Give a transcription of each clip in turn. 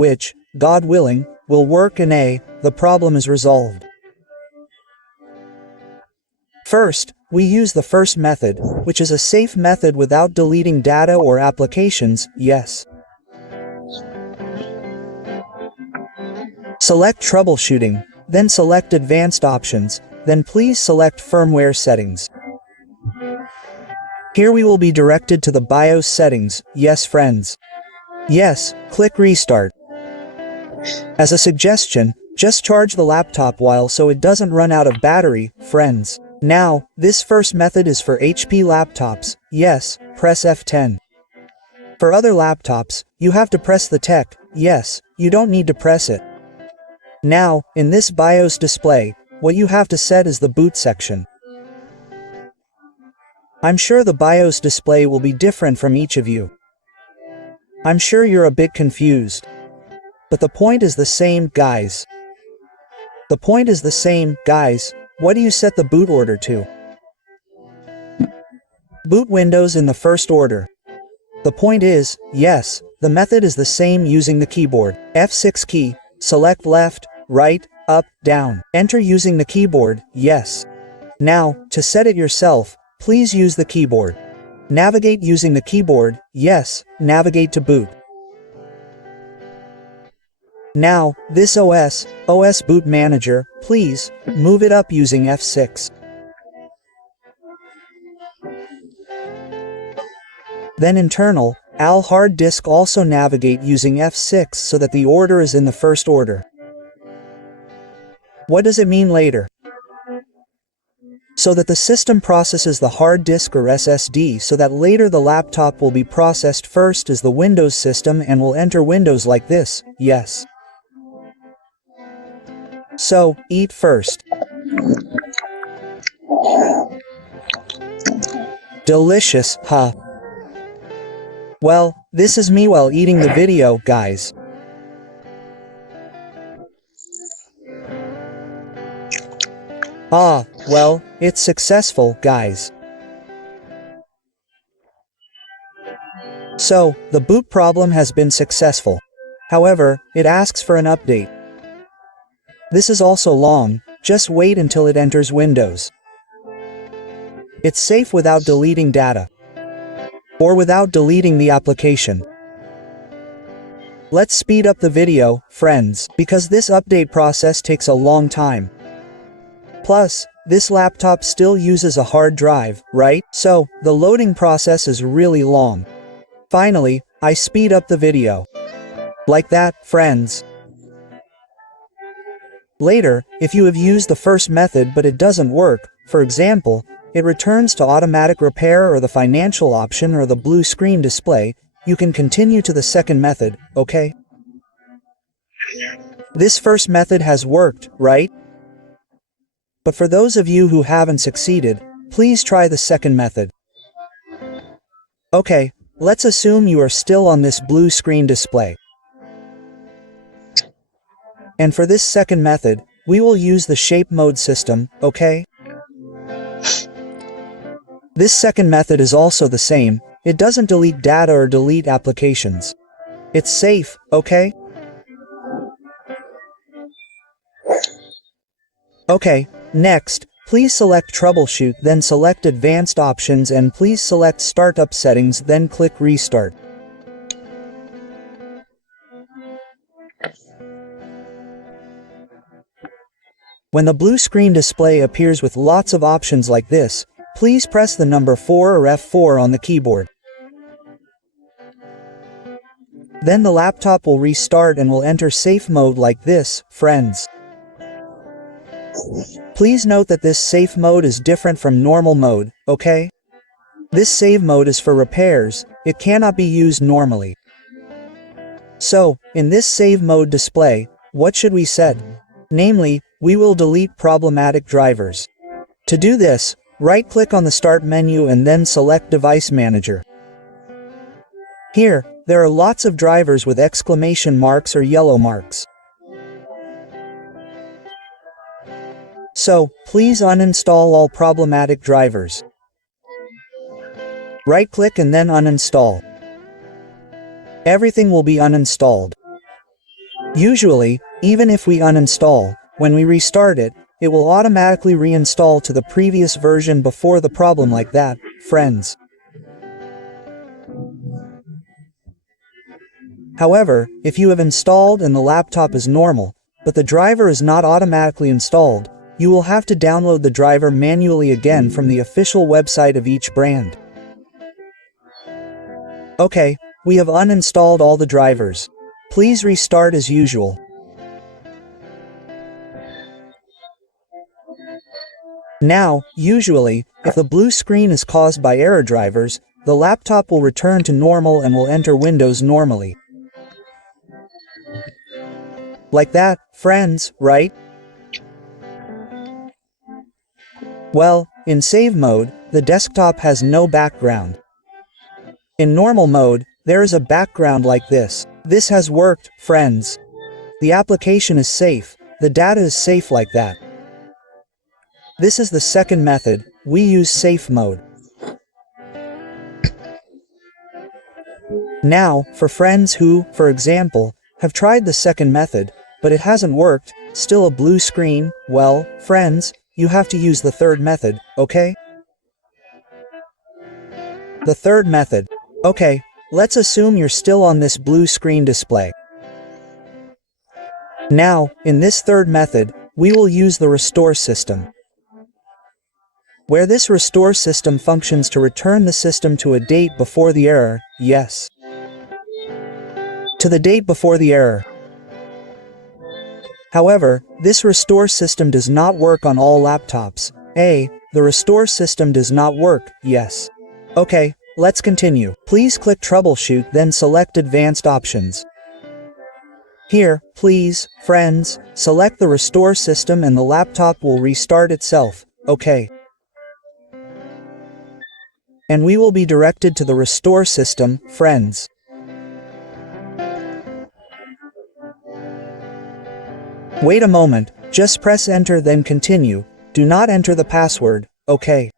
which, God willing, will work and the problem is resolved. First, we use the first method, which is a safe method without deleting data or applications, yes. Select Troubleshooting, then select Advanced Options, then please select Firmware Settings. Here we will be directed to the BIOS settings, yes friends. Yes, click Restart. As a suggestion, just charge the laptop while so it doesn't run out of battery, friends. Now, this first method is for HP laptops, yes, press F10. For other laptops, you have to press the tech, yes, you don't need to press it. Now, in this BIOS display, what you have to set is the boot section. I'm sure the BIOS display will be different from each of you. I'm sure you're a bit confused. But the point is the same, guys. The point is the same, guys. What do you set the boot order to? Boot Windows in the first order. The point is, yes, the method is the same using the keyboard. F6 key, select left, right, up, down. Enter using the keyboard, yes. Now, to set it yourself, please use the keyboard. Navigate using the keyboard, yes, navigate to boot. Now, this OS Boot Manager, please, move it up using F6. Then internal, AL hard disk also navigate using F6 so that the order is in the first order. What does it mean later? So that the system processes the hard disk or SSD so that later the laptop will be processed first as the Windows system and will enter Windows like this, yes. So, eat first. Delicious, huh? Well, this is me while eating the video, guys. Ah, well, it's successful, guys. So, the boot problem has been successful. However, it asks for an update. This is also long, just wait until it enters Windows. It's safe without deleting data. Or without deleting the application. Let's speed up the video, friends, because this update process takes a long time. Plus, this laptop still uses a hard drive, right? So, the loading process is really long. Finally, I speed up the video. Like that, friends. Later, if you have used the first method but it doesn't work, for example, it returns to automatic repair or the financial option or the blue screen display, you can continue to the second method, okay? This first method has worked, right? But for those of you who haven't succeeded, please try the second method. Okay, let's assume you are still on this blue screen display. And for this second method, we will use the shape mode system, okay? This second method is also the same, it doesn't delete data or delete applications. It's safe, okay? Okay, next, please select Troubleshoot, then select Advanced Options and please select Startup Settings, then click Restart. When the blue screen display appears with lots of options like this, please press the number 4 or F4 on the keyboard. Then the laptop will restart and will enter safe mode like this, friends. Please note that this safe mode is different from normal mode, okay? This save mode is for repairs, it cannot be used normally. So, in this save mode display, what should we set? Namely, we will delete problematic drivers. To do this, right-click on the Start menu and then select Device Manager. Here, there are lots of drivers with exclamation marks or yellow marks. So, please uninstall all problematic drivers. Right-click and then uninstall. Everything will be uninstalled. Usually, even if we uninstall, when we restart it, it will automatically reinstall to the previous version before the problem like that, friends. However, if you have installed and the laptop is normal, but the driver is not automatically installed, you will have to download the driver manually again from the official website of each brand. Okay, we have uninstalled all the drivers. Please restart as usual. Now, usually, if the blue screen is caused by error drivers, the laptop will return to normal and will enter Windows normally. Like that, friends, right? Well, in save mode, the desktop has no background. In normal mode, there is a background like this. This has worked, friends. The application is safe, the data is safe like that. This is the second method, we use safe mode. Now, for friends who, for example, have tried the second method, but it hasn't worked, still a blue screen, well, friends, you have to use the third method, okay? The third method. Okay, let's assume you're still on this blue screen display. Now, in this third method, we will use the restore system, where this restore system functions to return the system to a date before the error, yes. To the date before the error. However, this restore system does not work on all laptops. The restore system does not work, yes. Okay, let's continue. Please click Troubleshoot, then select Advanced Options. Here, please, friends, select the restore system and the laptop will restart itself, okay. And we will be directed to the restore system, friends. Wait a moment, just press enter then continue, do not enter the password, okay.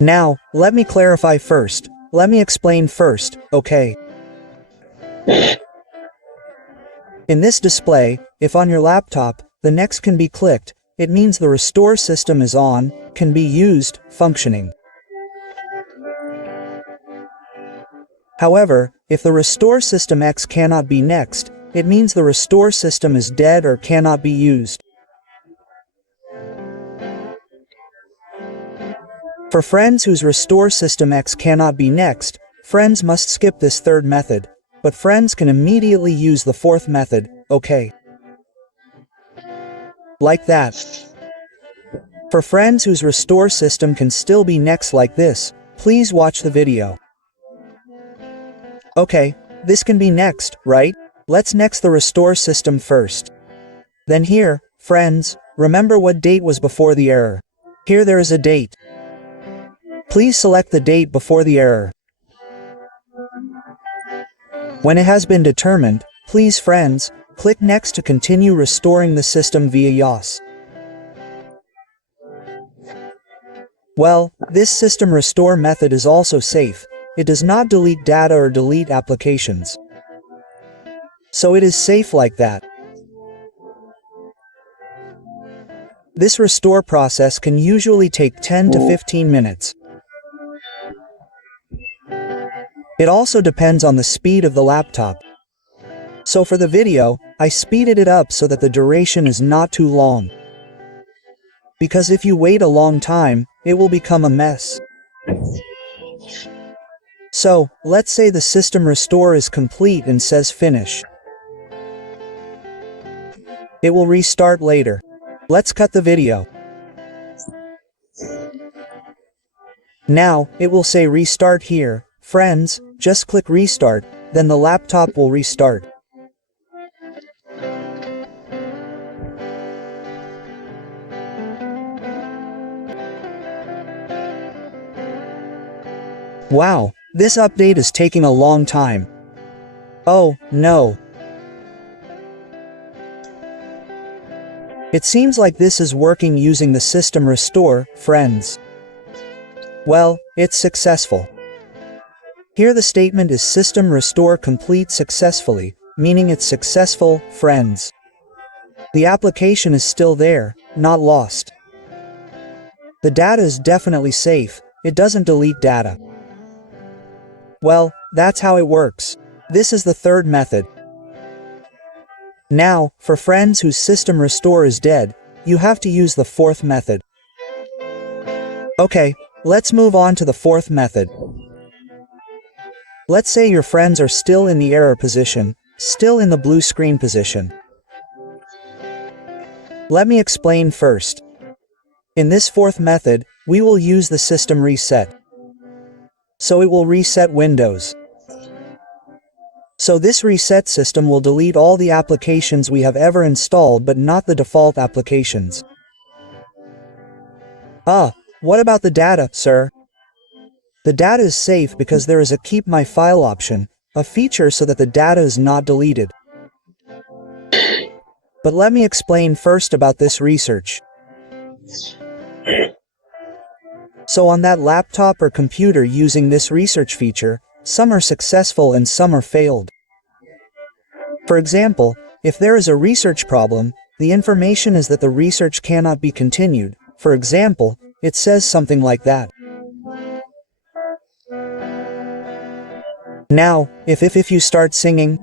Now, let me clarify first, let me explain first, okay. In this display, if on your laptop, the next can be clicked, it means the restore system is on, can be used, functioning. However, if the restore system X cannot be next, it means the restore system is dead or cannot be used. For friends whose restore system X cannot be next, friends must skip this third method, but friends can immediately use the fourth method, okay. Like that. For friends whose restore system can still be next like this, please watch the video. Okay, this can be next, right? Let's next the restore system first. Then here, friends, remember what date was before the error. Here there is a date. Please select the date before the error. When it has been determined, please friends, click next to continue restoring the system via YOS. Well, this system restore method is also safe. It does not delete data or delete applications. So it is safe like that. This restore process can usually take 10 to 15 minutes. It also depends on the speed of the laptop. So for the video, I speeded it up so that the duration is not too long. Because if you wait a long time, it will become a mess. So, let's say the system restore is complete and says finish. It will restart later. Let's cut the video. Now, it will say restart here. Friends, just click restart, then the laptop will restart. Wow, this update is taking a long time. Oh, no. It seems like this is working using the system restore, friends. Well, it's successful. Here the statement is system restore complete successfully, meaning it's successful, friends. The application is still there, not lost. The data is definitely safe, it doesn't delete data. Well, that's how it works. This is the third method. Now, for friends whose system restore is dead, you have to use the fourth method. Okay, let's move on to the fourth method. Let's say your friends are still in the error position, still in the blue screen position. Let me explain first. In this fourth method, we will use the system reset. So it will reset Windows. So this reset system will delete all the applications we have ever installed but not the default applications. What about the data, sir? The data is safe because there is a Keep My File option, a feature so that the data is not deleted. But let me explain first about this research. So on that laptop or computer using this research feature, some are successful and some are failed. For example, if there is a research problem, the information is that the research cannot be continued. For example, it says something like that. Now, if you start singing,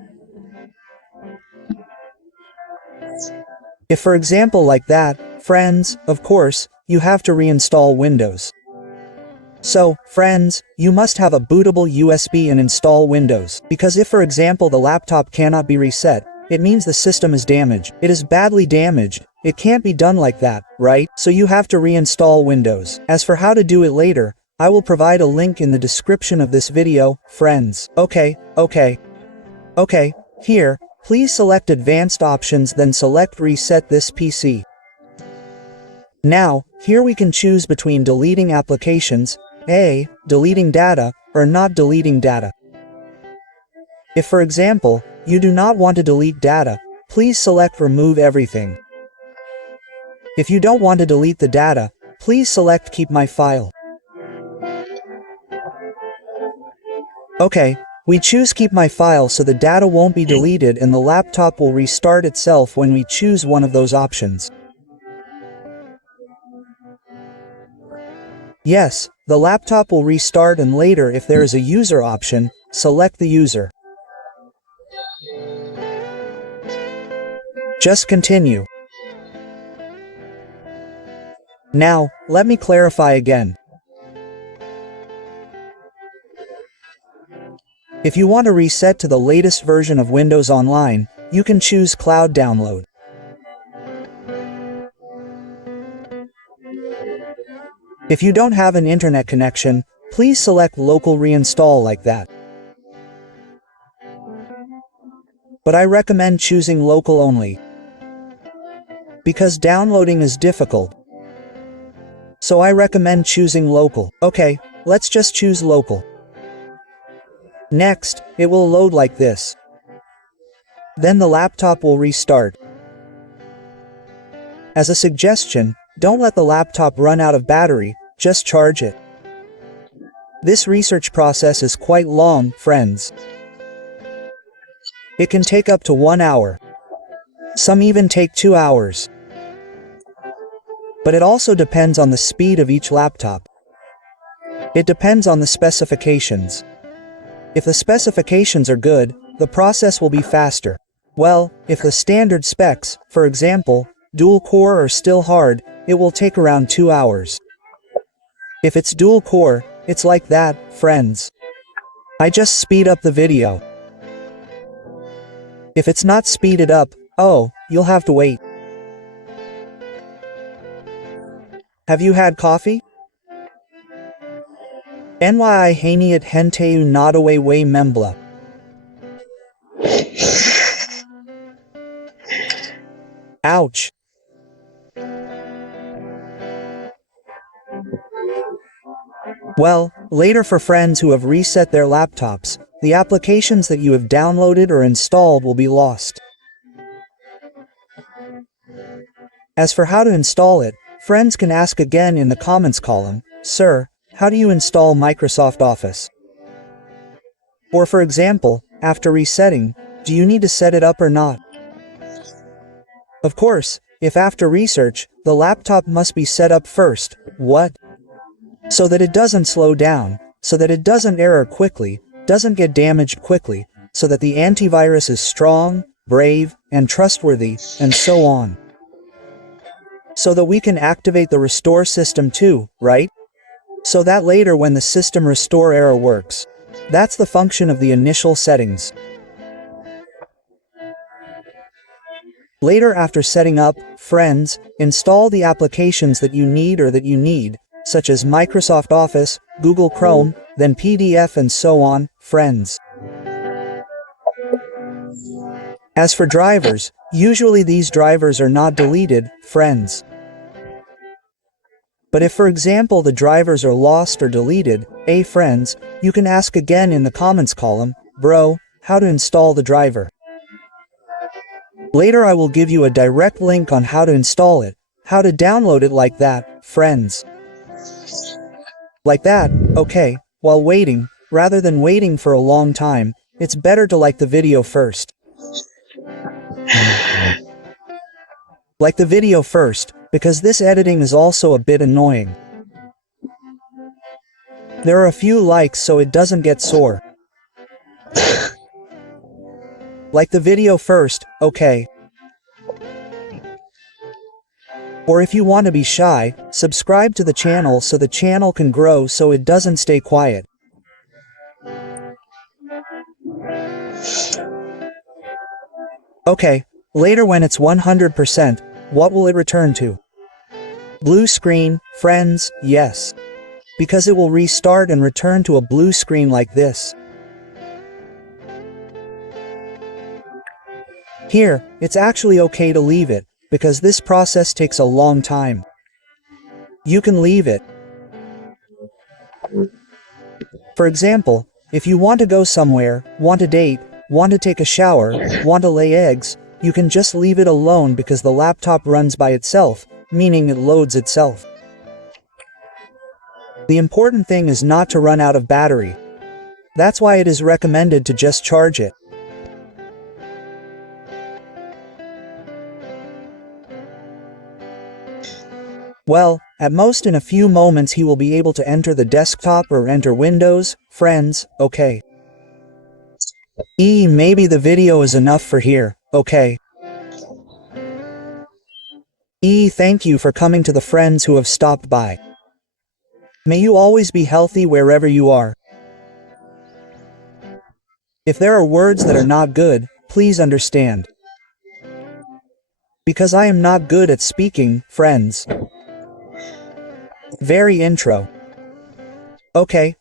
if for example like that, friends, of course, you have to reinstall Windows. So, friends, you must have a bootable USB and install Windows, because if for example the laptop cannot be reset, it means the system is damaged. It is badly damaged. It can't be done like that, right? So you have to reinstall Windows. As for how to do it later, I will provide a link in the description of this video, friends. Okay, here, please select Advanced Options then select Reset this PC. Now, here we can choose between deleting applications, deleting data, or not deleting data. If for example, you do not want to delete data, please select Remove Everything. If you don't want to delete the data, please select Keep My File. Okay, we choose Keep My File so the data won't be deleted and the laptop will restart itself when we choose one of those options. Yes, the laptop will restart and later if there is a user option, select the user. Just continue. Now, let me clarify again. If you want to reset to the latest version of Windows Online, you can choose Cloud Download. If you don't have an internet connection, please select Local Reinstall like that. But I recommend choosing local only, because downloading is difficult. So I recommend choosing local. Okay, let's just choose local. Next, it will load like this. Then the laptop will restart. As a suggestion, don't let the laptop run out of battery, just charge it. This research process is quite long, friends. It can take up to 1 hour. Some even take 2 hours. But it also depends on the speed of each laptop. It depends on the specifications. If the specifications are good, the process will be faster. Well, if the standard specs, for example, dual core are still hard, it will take around 2 hours. If it's dual core, it's like that, friends. I just speed up the video. If it's not speeded up, you'll have to wait. Have you had coffee? NYI Haniat Henteu Nadawe Way Membla. Ouch. Well, later for friends who have reset their laptops, the applications that you have downloaded or installed will be lost. As for how to install it, friends can ask again in the comments column, "Sir, how do you install Microsoft Office?" Or for example, after resetting, do you need to set it up or not? Of course, if after research, the laptop must be set up first, what? So that it doesn't slow down, so that it doesn't error quickly, doesn't get damaged quickly, so that the antivirus is strong, brave, and trustworthy, and so on. So that we can activate the restore system too, right? So that later when the system restore error works. That's the function of the initial settings. Later after setting up, friends, install the applications that you need, such as Microsoft Office, Google Chrome, then PDF and so on, friends. As for drivers, usually these drivers are not deleted, friends. But if for example the drivers are lost or deleted, friends, you can ask again in the comments column, bro, how to install the driver. Later I will give you a direct link on how to install it, how to download it like that, friends. Like that, okay, while waiting, rather than waiting for a long time, it's better to like the video first. Like the video first, because this editing is also a bit annoying. There are a few likes so it doesn't get sore. Like the video first, okay. Or if you want to be shy, subscribe to the channel so the channel can grow so it doesn't stay quiet. Okay, later when it's 100%, what will it return to? Blue screen, friends, yes. Because it will restart and return to a blue screen like this. Here, it's actually okay to leave it, because this process takes a long time. You can leave it. For example, if you want to go somewhere, want to date, want to take a shower, want to lay eggs, you can just leave it alone because the laptop runs by itself, meaning it loads itself. The important thing is not to run out of battery. That's why it is recommended to just charge it. Well, at most in a few moments he will be able to enter the desktop or enter Windows, friends, okay. Maybe the video is enough for here, okay. Thank you for coming to the friends who have stopped by. May you always be healthy wherever you are. If there are words that are not good, please understand. Because I am not good at speaking, friends. Very intro. Okay,